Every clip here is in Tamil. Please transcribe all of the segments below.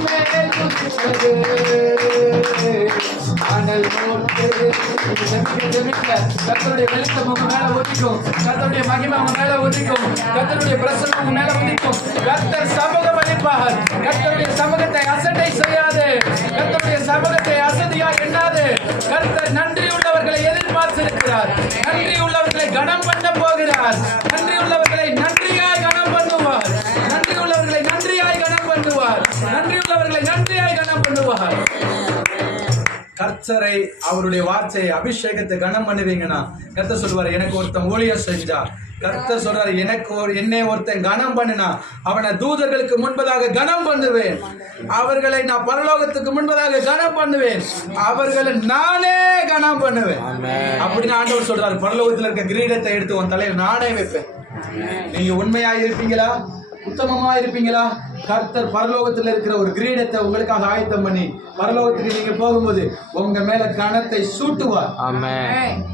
மேல் உதிப்பது. அனல் மூட்டு ஜெபிக்க, ஜெபிக்க. கர்த்தருடைய வெளிச்சம் உங்க மேல ஒதிக்கும் கர்த்தருடைய மகிமை உங்க மேல ஒதிக்கும் கர்த்தருடைய பிரசனம் உங்க மேல ஒதிக்கும் கர்த்தர் சமூகம் அளிப்பார் கர்த்தருடைய சமூகத்தை அசட்டை செய்யாது கர்த்தருடைய சமூகத்தை அசதியா எண்ணாது கர்த்தர் நன்றி உள்ளவர்களை எதிர்பார்த்திருக்கிறார் நன்றி உள்ளவர்களை கனம் பண்ண போகிறார் நன்றி உள்ளவர்களை நன்றியாய் கனம் பண்ணுவார் நன்றி உள்ளவர்களை நன்றியாய் கனம் பண்ணுவார் நன்றி உள்ளவர்களை நன்றியாய் கனம் பண்ணுவார் கர்த்தரை அவருடைய வார்த்தையை அபிஷேகத்தை கனம் பண்ணுவீங்கன்னா கர்த்தர் சொல்லுவார் எனக்கு ஒருத்தன் ஊழியம் செஞ்சா. கர்த்தர் சொல்றாரு எனக்கு ஒரு என்னை ஒருத்தன் கனம் பண்ணினா அவனை தூதர்களுக்கு முன்பதாக கனம் பண்ணுவேன். அவர்களை நான் பரலோகத்துக்கு முன்பதாக கனம் பண்ணுவேன். அவர்களை நானே கனம் பண்ணுவேன். அப்படின்னு ஆண்டவர் சொல்றாரு. பரலோகத்தில் இருக்க கிரீடத்தை எடுத்து உன் தலையில நானே வைப்பேன். நீங்க உண்மையா இருப்பீங்களா? உத்தமமா இருப்பீங்களா? கர்த்தர் பரலோகத்தில் இருக்கிற ஒரு கிரீடத்தை உங்களுக்காக ஆயத்தம் பண்ணி பரலோகத்துக்கு நீங்க போகும்போது உங்க மேல கணத்தை சூட்டுவார்.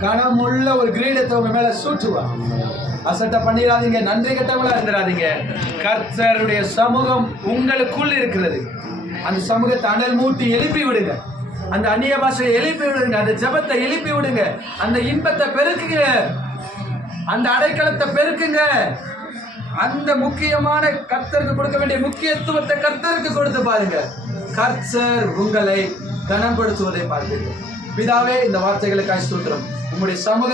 கனமுள்ள ஒரு கிரீடத்தை உங்க மேல சூட்டுவார். அசட்டை பண்ணிடாதீங்க நன்றி கெட்டவங்களா இருந்துடாதீங்க. கர்த்தருடைய சமூகம் உங்களுக்குள் இருக்கிறது. அந்த சமூகத்தை அனல் மூட்டி எழுப்பி விடுங்க. அந்த அந்நிய பாஷையை எழுப்பி விடுங்க அந்த ஜெபத்தை எழுப்பி விடுங்க. அந்த இன்பத்தை பெருக்குங்க. அந்த அடைக்கலத்தை பெருக்குங்க. அந்த முக்கியமான கர்த்தருக்கு கொடுக்க வேண்டிய முக்கியத்துவத்தை கர்த்தருக்கு கொடுத்து பாருங்க. கர்த்தர் உங்களை கனப்படுத்துவதை பார்ப்பீர்கள் பிதாவே இந்த வார்த்தைகளுக்காக சூத்திரம் உங்களுடைய சமூக